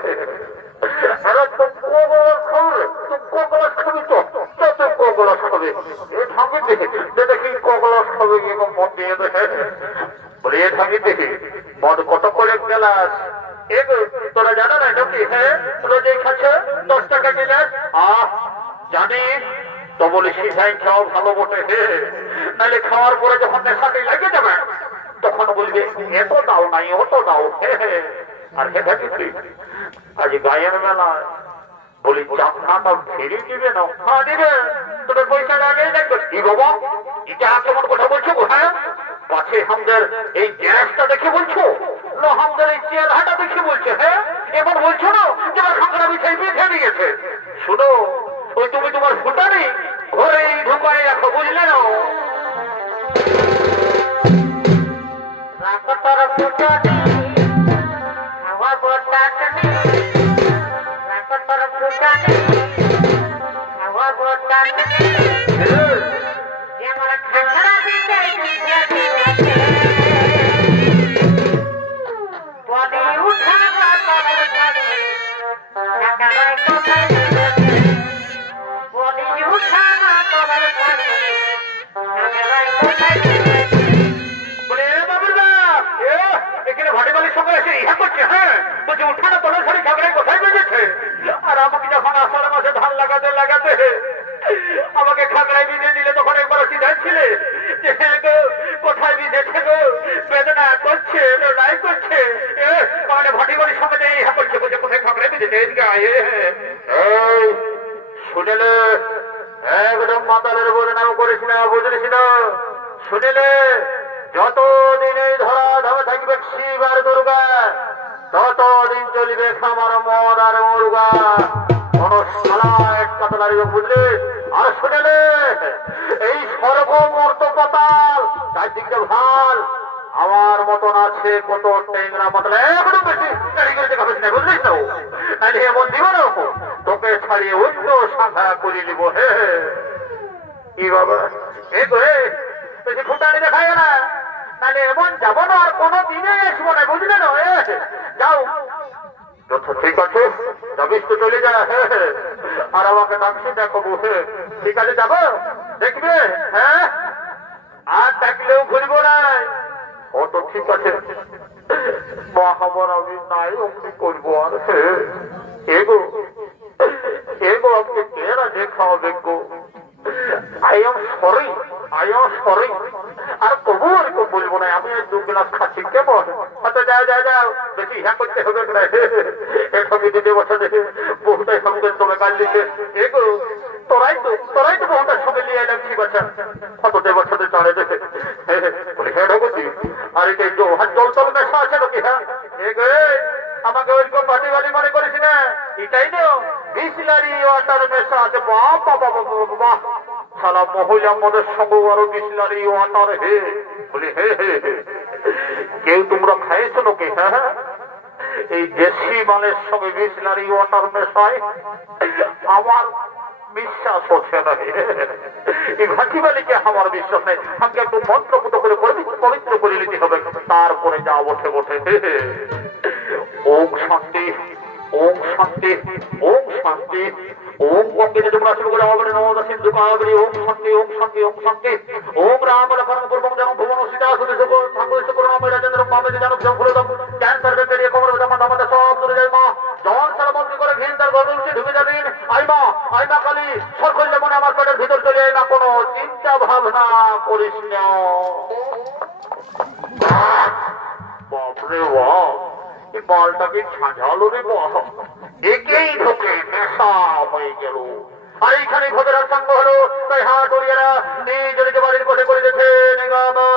কত করে গেলাস তোরা জানা না নাকি? হ্যাঁ রোজই খাচ্ছে 10 টাকা গেলাস। জানিস তো বলি সিধাই খাওয়া ভালো বটে, নাহলে খাওয়ার পরে যখন নেশাটি লেগে যাবে তখন বলবে এত দাও নাই অত দাও। আর খেতে তুই আজ গায়ের মেলা বলি চাকনাটা ফিরে দিবে না? হ্যাঁ দিবে, তোদের পয়সাটা আগেই দেখবে। কি বাবা এটা কেমন কথা বলছো? হ্যাঁ পাছে আমাদের এই গ্যাসটা দেখে বলছো না আমাদের এই চেহারাটা দেখে বলছে? হ্যাঁ এবার বলছো না যে আমার খাঁকড়া বিছাই বেঁধে নিয়েছে। শুনো ওই তুমি তোমার ফুটানি ঘরেই ঢুকাই রাখো, বুঝলে না? আমাকে খাগড়ায় বিঁধে দিলে তখন একবার সিধা ছিলে যে কোথায় বিঁধেছে গো, বেদনা করছে বেদনাই করছে, মানে ভাটি বাড়ির সঙ্গে ইহা করছে বলছে কোথায় খাগড়ায় বিঁধেছে। শুনেলে একদম মাতালের বদনাম করিস না, বুঝলিস না? শুনেলে যতদিন এই ধরাধামে থাকবে শিব আর দুর্গা ততদিন চলিবে খামার মদ আর মুরগা, কোন সালা একটা দাঁড়িয়ে, বুঝলি? আর শুনেলে এই স্বর্গ মর্ত পাতাল চারদিকটা ভাল আমার মতন আছে কত টেংরা মাতাল, একদম বেশি গাড়ি করে দেখাবে না, বুঝলিস তো? তাহলে এমন দিব না তোকে ছাড়িয়ে অন্য শাখা করে নিব। হে কি বাবা এই তো বেশি ফুটানি দেখায় না, তাহলে এমন যাবো না আর কোনো দিনে আসবো না, বুঝলে না? যাও ঠিক আছে যাবিস তো চলে যা, আর আমাকে ডাকছি দেখো। ঠিক আছে যাবো দেখবে, হ্যাঁ আর ডাকলেও ঘুরবো না। ও তো ঠিক আছে মহাবর আমি নাই অমনি করবো। আর এগো এগো আপনি কেনা যে খাওয়াবে গো, আই এম সরি আর কবু আর কেউ বলবো না। আমি 2 গ্লাস খাচ্ছি কেমন? আচ্ছা যাও যাও যাও, বেশি ইহা করতে হবে না। একসঙ্গে 2 বছর বহুটাই সঙ্গে তোমার কাল দিচ্ছে। এগো তোরাই তো বহুটার সঙ্গে নিয়ে এলাম। ঠিক আছে কত 2 বছরে চড়ে দেখে বলে হ্যাঁ ঢোকছি। আর এটা হাত জল তল নেশা আছে নাকি? হ্যাঁ এগো আমাকে ওইরকম বাটি বালি মনে করিস না, এটাই তো বিসলারি ওয়াটার নেশা আছে। বাবা বাবা বাবা শালা মহিলা মদের সঙ্গে আরো বিসলারি ওয়াটার হে বলি হে হে হে কেউ তোমরা খাইছো নাকি? হ্যাঁ এই দেশি মালের সঙ্গে বিসলারি ওয়াটার মেশায় আমার বিশ্বাস হচ্ছে না। এই ঘাটি বালিকে আমার বিশ্বাস নেই। আমাকে একটু মন্ত্রপুত করে পবিত্র করে নিতে হবে, তারপরে যা বসে বসে ওম শান্তি ওম শান্তি ওম শান্তি ওম গঙ্গে তোমরা শুরু করে হবে নমঃ সিন্ধু কাবেরী ওম শান্তি ওম শান্তি ওম শান্তি ওম রাম লক্ষ্মণ পূর্বং যেন ভুবন সীতা সুদেশ সংগঠিত করুন আমি রাজেন্দ্র মামে যেন ফুলে দাও ক্যান্সার বেরিয়ে কবর বেদা মাথা সব দূরে যায় মা জন সারা বন্ধ করে ঘিন তার গর্ভে ঢুকে যাবেন। আইমা কালী সকল মনে আমার পেটের ভিতর চলে যায় না, কোনো চিন্তা ভাবনা করিস না। বাপরে বাপ এই বালটাকে ছাঁঝালো রে বাপ, একেই ঢোকে নেশা হয়ে গেল। আর এইখানে ভোজের সঙ্গ হলো, তাই হাট ওরিয়ারা নিজ বাড়ির বসে করে দেখে নিগামা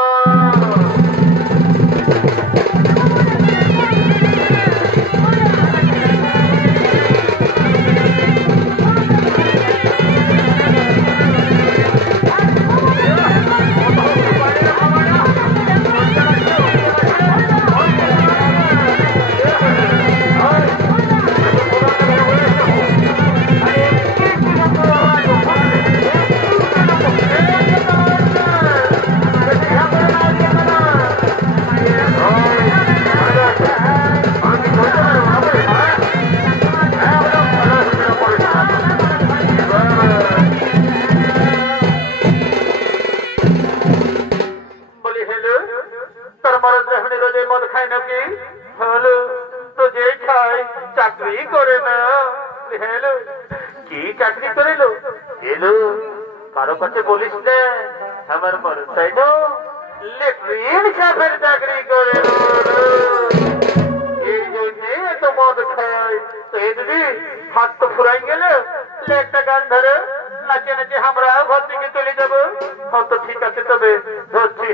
কারো কাছে বলিস না আমার মরণ চাই না লেট্রিন সাফের চাকরি করে এই জন্যে এত মদ খায়। তো এই দিদি হাত তো ফুরাই গেল, একটা গান ধরে নাচে নাচে আমরা ঘর থেকে চলে যাবো। হ্যাঁ তো ঠিক আছে, তবে ধরছি।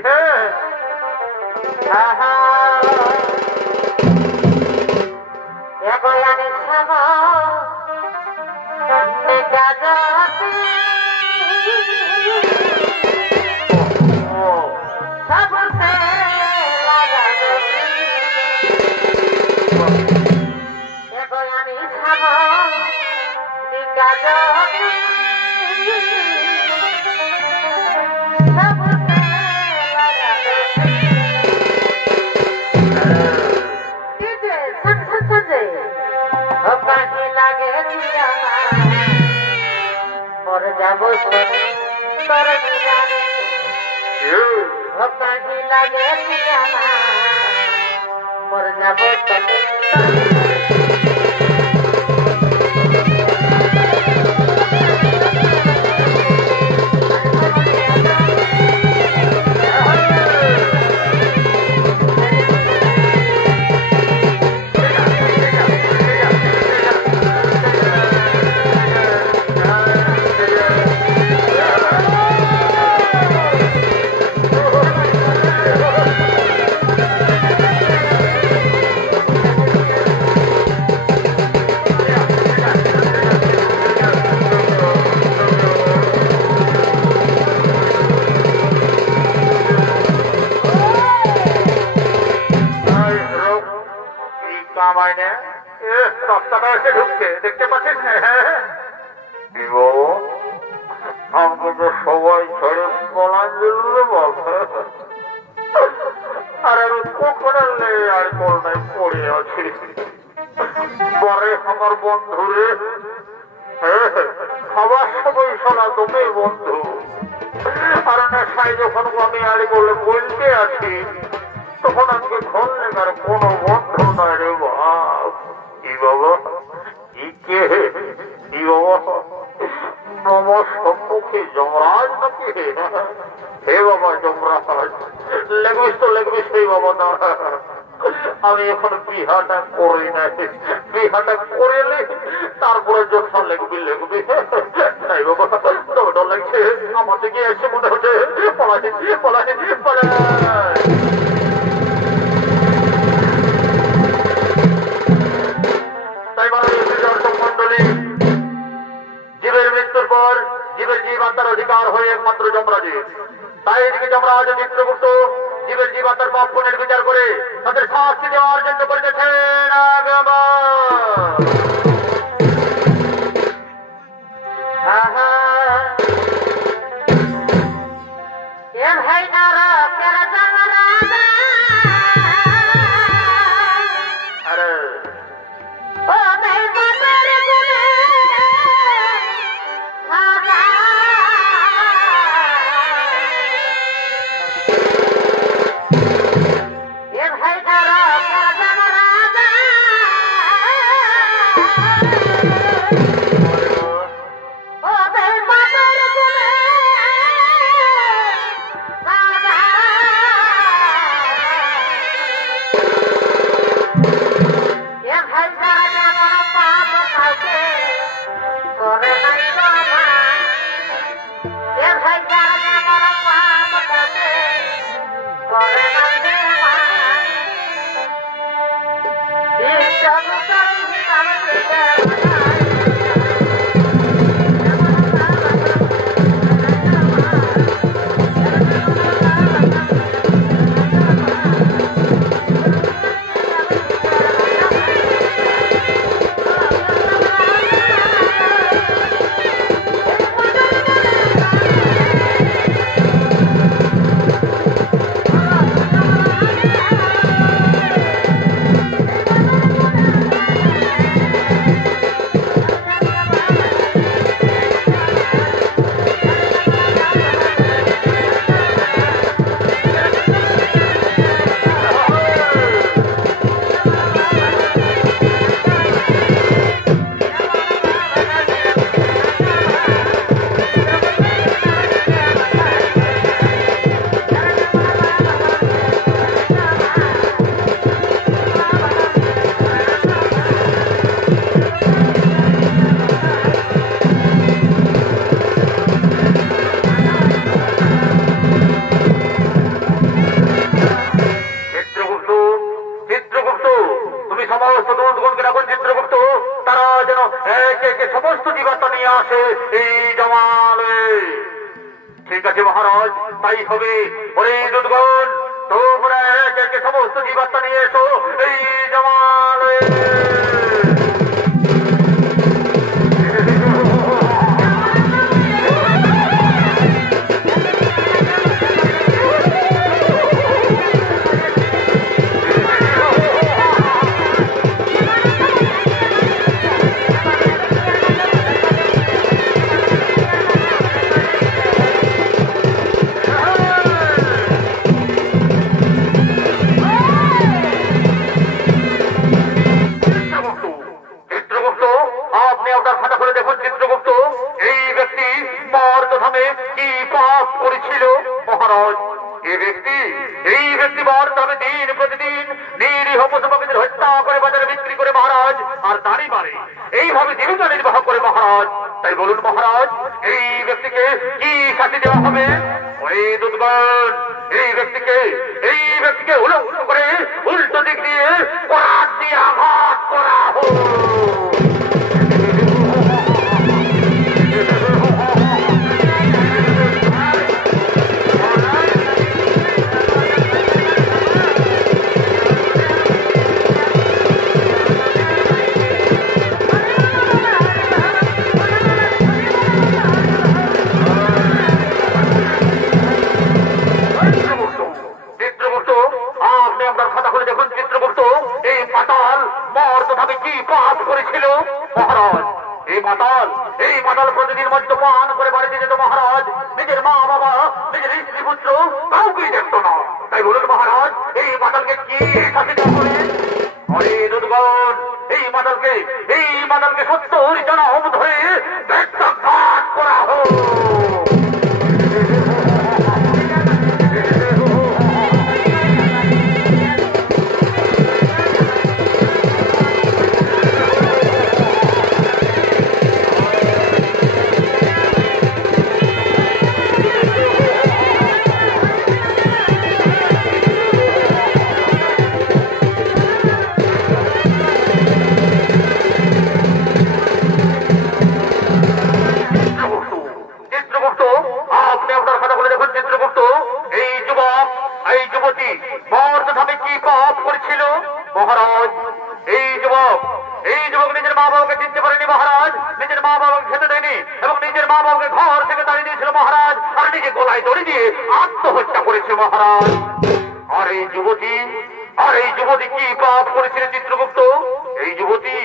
রাস্তাটা এসে ঢুকছে, দেখতে পাচ্ছিস না? আমাকে তো সবাই ছেড়ে পলান দিল রে বাপ। আর আমি কখনের নেই আর করোনায় পড়ে আছি। পরে আমার বন্ধুরে খাবার সময় শোনা তুমি বন্ধু, আর নেশায় যখন আমি আর বলে বলতে আছি তখন আজকে ঘর লেগার কোনো বন্ধু নয় রে বাপ। কি বাবা কে কি বাবা নম সম্মুখে যমরাজ নাকি? হে বাবা যমরাজ, লেগবিস তো লেগবিস হে বাবা না। আমি এখন বিহাটা করি না, বিহাটা করেলে তারপরে যখন লেগবি লেগবি। তাই বাবা তবে ডর লাগছে, আমার দিকে এসে মনে হচ্ছে পলাই পলাই পলাই। তাই মানে দর্শক মন্ডলী, জীবের মৃত্যুর পর জীবের জীব আত্মার অধিকার হয়ে একমাত্র যমরাজের। তাই এদিকে যমরাজ চিত্রগুপ্ত জীবের জীব আত্মার পাপ পুণ্যের বিচার করে তাদের শাস্তি দেওয়ার জন্য করিতেছেন আগমন। সমস্ত জীবাত্মা নিয়ে আসে এই জমালে। ঠিক আছে মহারাজ, তাই হবে। ওরে দুধগণ, তোমরা একে সমস্ত জীবাত্মা নিয়ে এসো এই জমালে। এইভাবে জীবিকা নির্বাহ করে মহারাজ। তাই বলুন মহারাজ, এই ব্যক্তিকে কি শাস্তি দেওয়া হবে? ওই দুধগণ, এই ব্যক্তিকে উলঙ্গ করে উল্টো দিক দিয়ে করাত দিয়ে আঘাত করা হোক। এই মাতাল প্রতিদিন মদ্যপান করে বাড়িতে যেত মহারাজ। নিজের মা বাবা, নিজের স্ত্রী পুত্র কাউকেই দেখত না। তাই বলুন মহারাজ, এই মাতালকে কি শাস্তি দেওয়া হবে? অরে দুধগণ, এই মাতালকে 70 জনম ধরে বেত্রাঘাত করা হোক। খেতে দেয়নি এবং নিজের মা বাবাকে ঘর থেকে তাড়িয়ে দিয়েছিল মহারাজ, আর নিজে গলায় দড়ি দিয়ে আত্মহত্যা করেছে মহারাজ। আর এই যুবতী কি পাপ করেছিল চিত্রগুপ্ত? এই যুবতী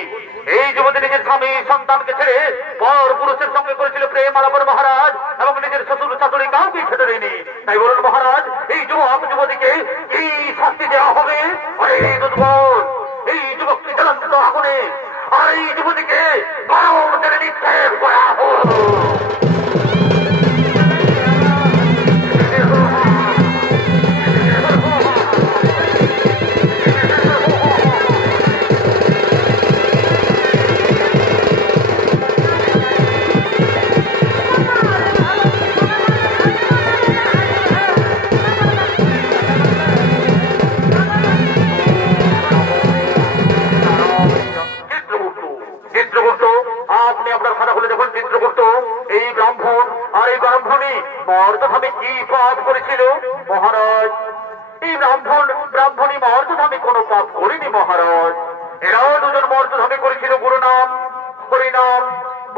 নিজের স্বামী সন্তানকে ছেড়ে পর পুরুষের সঙ্গে করেছিল প্রেম আলাপন মহারাজ, এবং নিজের শ্বশুর শাশুড়ি কাউকে খেতে দেয়নি। তাই বলুন মহারাজ, এই যুবতীকে কি শাস্তি দেওয়া হবে? এই যুবককে জ্বলন্ত আগুনে, আর এই যুবতীকে গরম তেলে নিক্ষেপ করা হোক। মর্দধামে কি পাপ করেছিল মহারাজ? এই ব্রাহ্মণী মর্দধামে কোন পাপ করেনি মহারাজ। এরাও দুজন মর্দধামে করেছিল গুরুনাম, হরিনাম,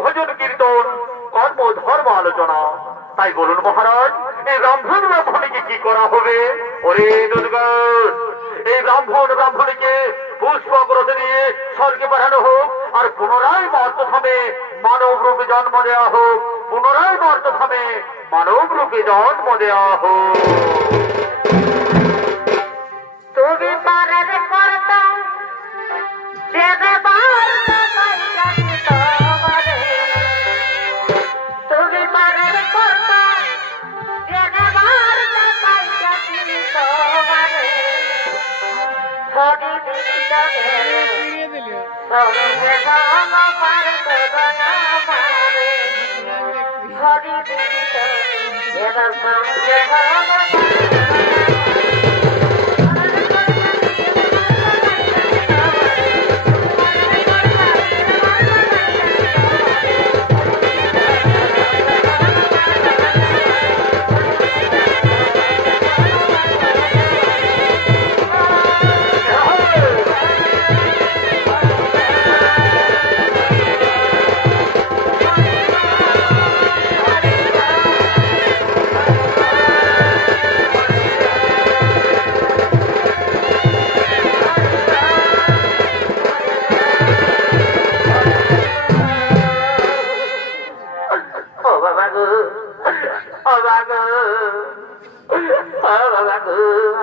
ভজন কীর্তন, কর্ম ধর্ম আলোচনা। তাই বলুন মহারাজ, এই ব্রাহ্মণীকে কি করা হবে? ওরে দুর্গণ, এই ব্রাহ্মণীকে পুষ্পগ্রত দিয়ে স্বর্গে পাঠানো হোক, আর পুনরায় মর্দধামে মানব রূপে জন্ম দেওয়া হোক, পুনরায় মর্দধামে মানব রূপে জন্ম দেওয়া হোক। তুমি পারের করতা যে দেবার তুমি পারের করতা যে দেবার হরি দিলে সঙ্গে আমার দয়ামারে হরি দিলে এরা সঙ্গে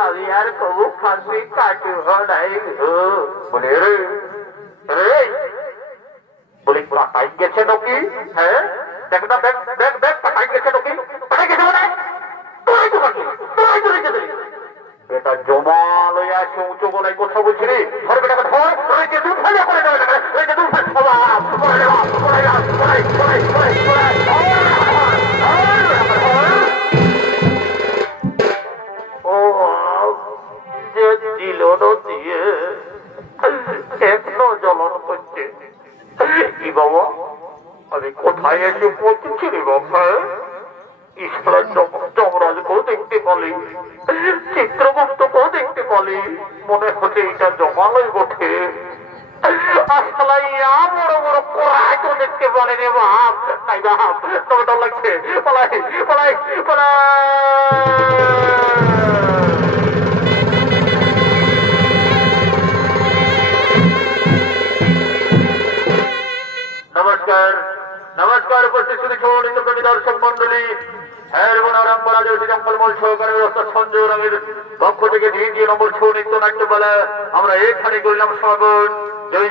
আমি আর কবু ফাঁসি কাটব নাই বলে রে বলি পাঠাই গেছে নাকি? হ্যাঁ দেখ না, ব্যাগ পাঠাই গেছে নাকি? পাঠাই গেছে মানে বেটা জমা লইয়া আসে উঁচু গলায় কথা বলছি রে। ধর বেটাকে ধর, দুধ ফাইয়া করে দেবে, দুধ দিল দিয়ে এখনো জ্বলন করছে। কি বাবা, আমি কোথায় এসে পৌঁছেছি রে বাবা? ঈশ্বরের যমরাজকেও দেখতে পালি, চিত্রগুপ্তকেও দেখতে পালি, মনে হচ্ছে এটা জমালই বটে। আসলাই বড় বড় কোরাই তো দেখতে পালি রে বাপ। তাই বাপ, তবে ডর লাগছে। পলাই পলাই পলাই। নমস্কার নমস্কার, উপস্থিত সুদী দর্শক মন্ডলী, জঙ্গলমল সহকারী ব্যবস্থা সঞ্জয় রঙের পক্ষ থেকে 2 নম্বর ছৌ নৃত্য নাট্যপালা আমরা এখানে করলাম সমাগম। জয়